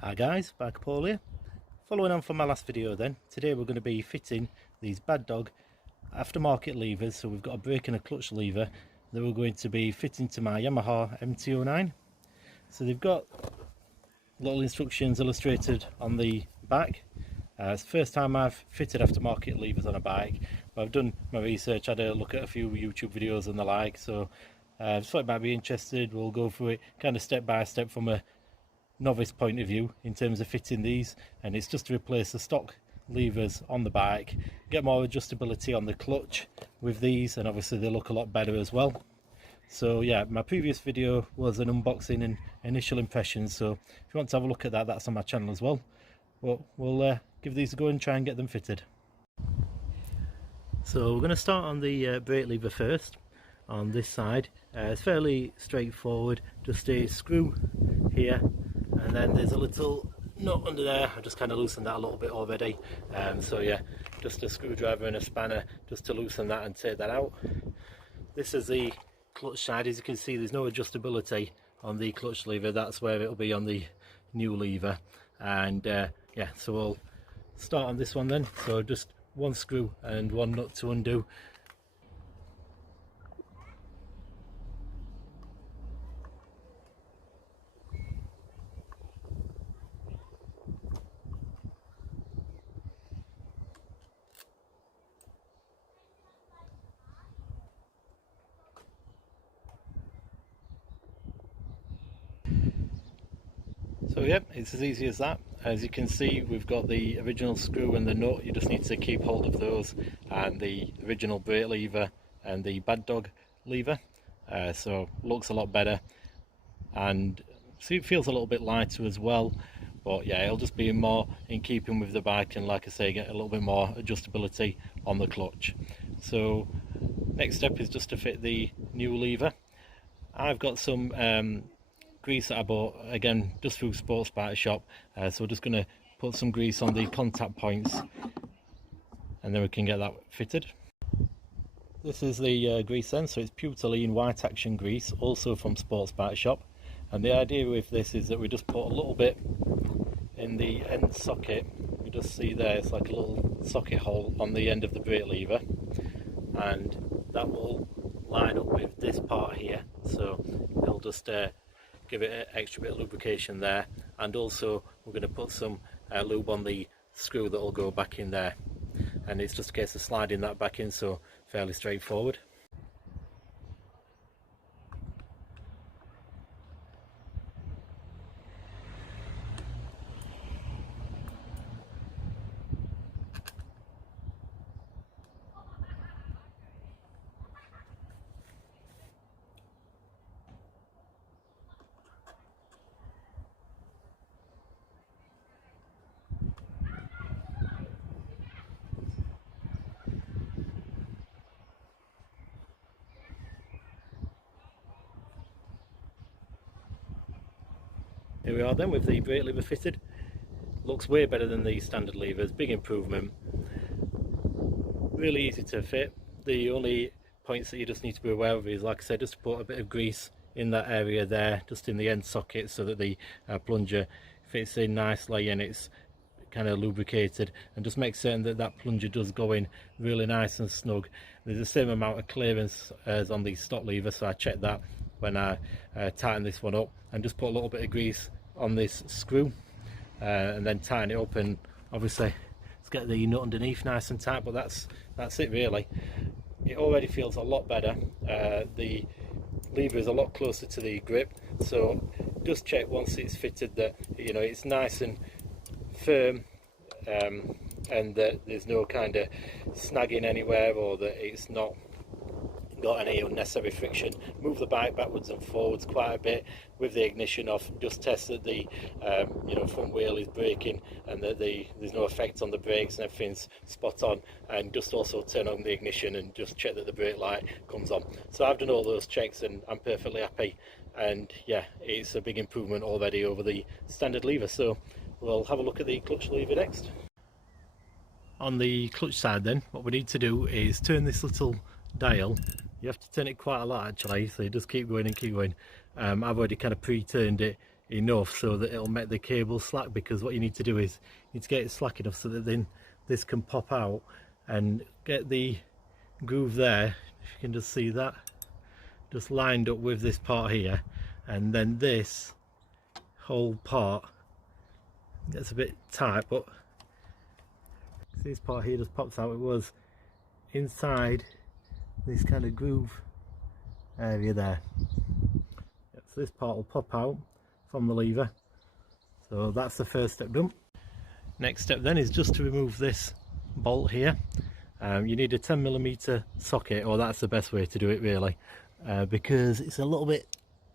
Hi guys, back Paul here. Following on from my last video then, today we're going to be fitting these Bad Dog aftermarket levers. So we've got a brake and a clutch lever that we're going to be fitting to my Yamaha MT-09. So they've got little instructions illustrated on the back. It's the first time I've fitted aftermarket levers on a bike, but I've done my research, had a look at a few YouTube videos and the like, so just thought it might be interested. We'll go through it kind of step by step from a novice point of view in terms of fitting these, and it's just to replace the stock levers on the bike, get more adjustability on the clutch with these, and obviously they look a lot better as well. So yeah, my previous video was an unboxing and initial impressions, so if you want to have a look at that, that's on my channel as well. But we'll give these a go and try and get them fitted. So we're going to start on the brake lever first on this side. It's fairly straightforward, just a screw here, and then there's a little nut under there. I just kind of loosened that a little bit already. So yeah, just a screwdriver and a spanner just to loosen that and take that out. This is the clutch side. As you can see, there's no adjustability on the clutch lever. That's where it'll be on the new lever. And yeah, so we'll start on this one then. So just one screw and one nut to undo. So yeah, it's as easy as that. As you can see, we've got the original screw and the nut. You just need to keep hold of those, and the original brake lever and the Bad Dog lever. So looks a lot better, and see, it feels a little bit lighter as well. But yeah, it'll just be more in keeping with the bike, and like I say, get a little bit more adjustability on the clutch. So next step is just to fit the new lever. I've got some grease that I bought, again just through Sportsbikeshop, so we're just going to put some grease on the contact points and then we can get that fitted. This is the grease then, so it's Putoline white action grease, also from Sportsbikeshop, and the idea with this is that we just put a little bit in the end socket. You just see there, it's like a little socket hole on the end of the brake lever, and that will line up with this part here, so it'll just give it an extra bit of lubrication there, and also we're going to put some lube on the screw that will go back in there, and it's just a case of sliding that back in, so fairly straightforward. Here we are then with the brake lever fitted. Looks way better than the standard levers, big improvement. Really easy to fit. The only points that you just need to be aware of is, like I said, just to put a bit of grease in that area there, just in the end socket, so that the plunger fits in nicely and it's kind of lubricated, and just make certain that that plunger does go in really nice and snug. There's the same amount of clearance as on the stock lever, so I checked that when I tighten this one up, and just put a little bit of grease on this screw and then tighten it up, and obviously let's get the nut underneath nice and tight. But that's it really. It already feels a lot better. The lever is a lot closer to the grip, so just check once it's fitted that it's nice and firm, and that there's no kind of snagging anywhere, or that it's not got any unnecessary friction. Move the bike backwards and forwards quite a bit with the ignition off. Just test that the front wheel is braking, and that there's no effect on the brakes and everything's spot on. And just also turn on the ignition and just check that the brake light comes on. So I've done all those checks and I'm perfectly happy, and yeah, it's a big improvement already over the standard lever. So we'll have a look at the clutch lever next. On the clutch side then, what we need to do is turn this little dial. You have to turn it quite a lot actually, so you just keep going and keep going. I've already kind of pre-turned it enough so that it'll make the cable slack, because what you need to do is you need to get it slack enough so that then this can pop out and get the groove there, if you can just see that, just lined up with this part here, and then this whole part gets a bit tight, but this part here just pops out. It was inside this kind of groove area there. Yep, so this part will pop out from the lever. So that's the first step done. Next step then is just to remove this bolt here. You need a 10mm socket, or that's the best way to do it really, because it's a little bit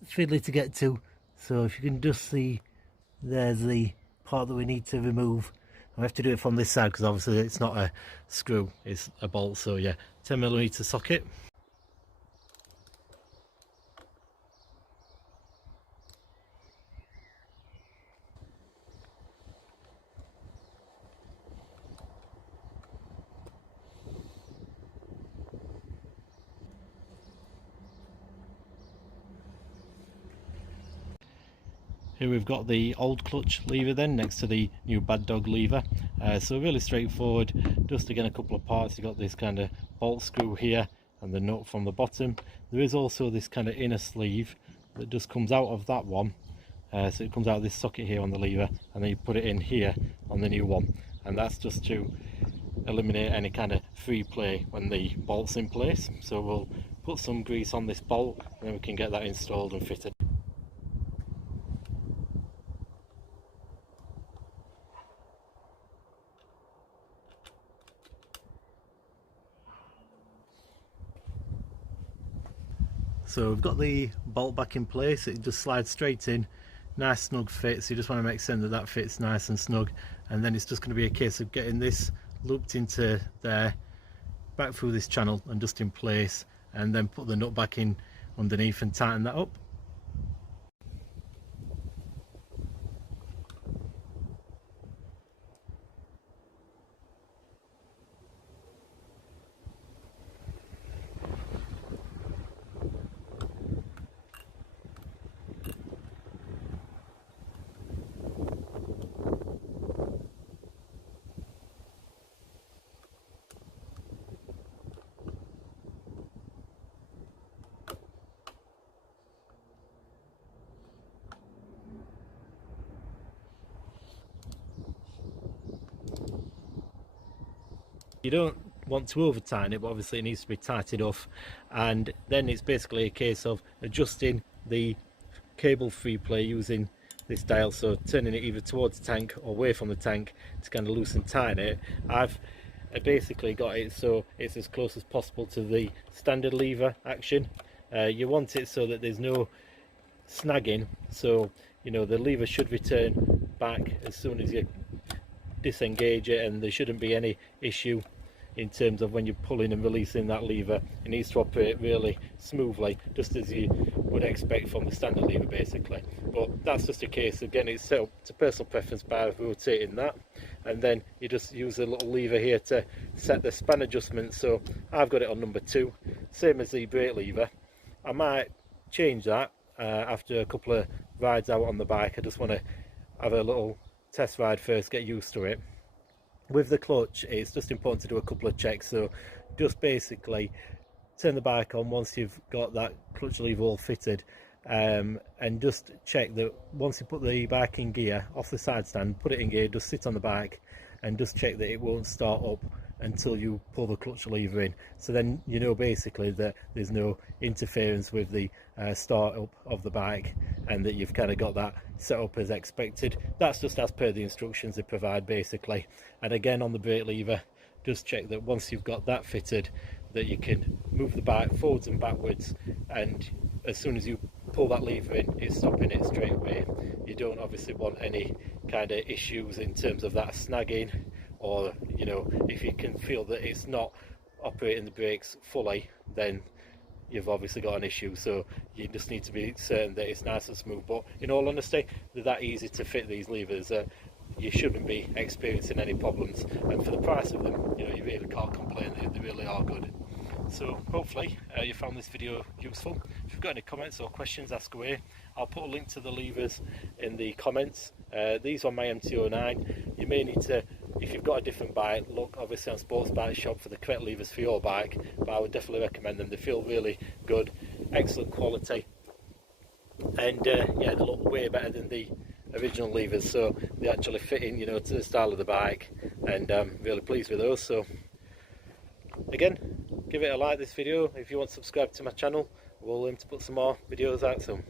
fiddly to get to. So if you can just see, there's the part that we need to remove. I have to do it from this side because obviously it's not a screw, it's a bolt. So yeah, 10mm socket. Here we've got the old clutch lever then next to the new bad dog lever. So really straightforward, just again a couple of parts. You've got this kind of bolt screw here and the nut from the bottom. There is also this kind of inner sleeve that just comes out of that one. So it comes out of this socket here on the lever, and then you put it in here on the new one, and that's just to eliminate any kind of free play when the bolt's in place. So we'll put some grease on this bolt and then we can get that installed and fitted. So we've got the bolt back in place. It just slides straight in, nice snug fit. So you just want to make certain that that fits nice and snug, and then it's just going to be a case of getting this looped into there, back through this channel and just in place, and then put the nut back in underneath and tighten that up. You don't want to over tighten it, but obviously it needs to be tight enough, and then it's basically a case of adjusting the cable free play using this dial, so turning it either towards the tank or away from the tank to kind of loosen tighten it. I've basically got it so it's as close as possible to the standard lever action. You want it so that there's no snagging, so you know the lever should return back as soon as you disengage it, and there shouldn't be any issue in terms of when you're pulling and releasing that lever. It needs to operate really smoothly, just as you would expect from the standard lever basically. But that's just a case of getting it set up to personal preference by rotating that, and then you just use a little lever here to set the span adjustment. So I've got it on number 2, same as the brake lever. I might change that after a couple of rides out on the bike. I just want to have a little test ride first, get used to it. With the clutch, it's just important to do a couple of checks. So just basically turn the bike on once you've got that clutch lever all fitted, and just check that once you put the bike in gear off the side stand, put it in gear, just sit on the bike and just check that it won't start up until you pull the clutch lever in. So then you know basically that there's no interference with the start up of the bike, and that you've kind of got that set up as expected. That's just as per the instructions they provide basically. And again, on the brake lever, just check that once you've got that fitted, that you can move the bike forwards and backwards, and as soon as you pull that lever in, it's stopping it straight away. You don't obviously want any kind of issues in terms of that snagging, or you know, if you can feel that it's not operating the brakes fully, then you've obviously got an issue. So you just need to be certain that it's nice and smooth. But in all honesty, they're that easy to fit, these levers. You shouldn't be experiencing any problems, and for the price of them, you know, you really can't complain. They really are good. So hopefully you found this video useful. If you've got any comments or questions, ask away. I'll put a link to the levers in the comments. These are my MT09. You may need to, if you've got a different bike, look obviously on sportsbikeshop for the correct levers for your bike, but I would definitely recommend them. They feel really good, excellent quality, and yeah, they look way better than the original levers, so they actually fit in, you know, to the style of the bike, and I'm really pleased with those. So again, give it a like, this video. If you want to subscribe to my channel, we'll aim to put some more videos out soon.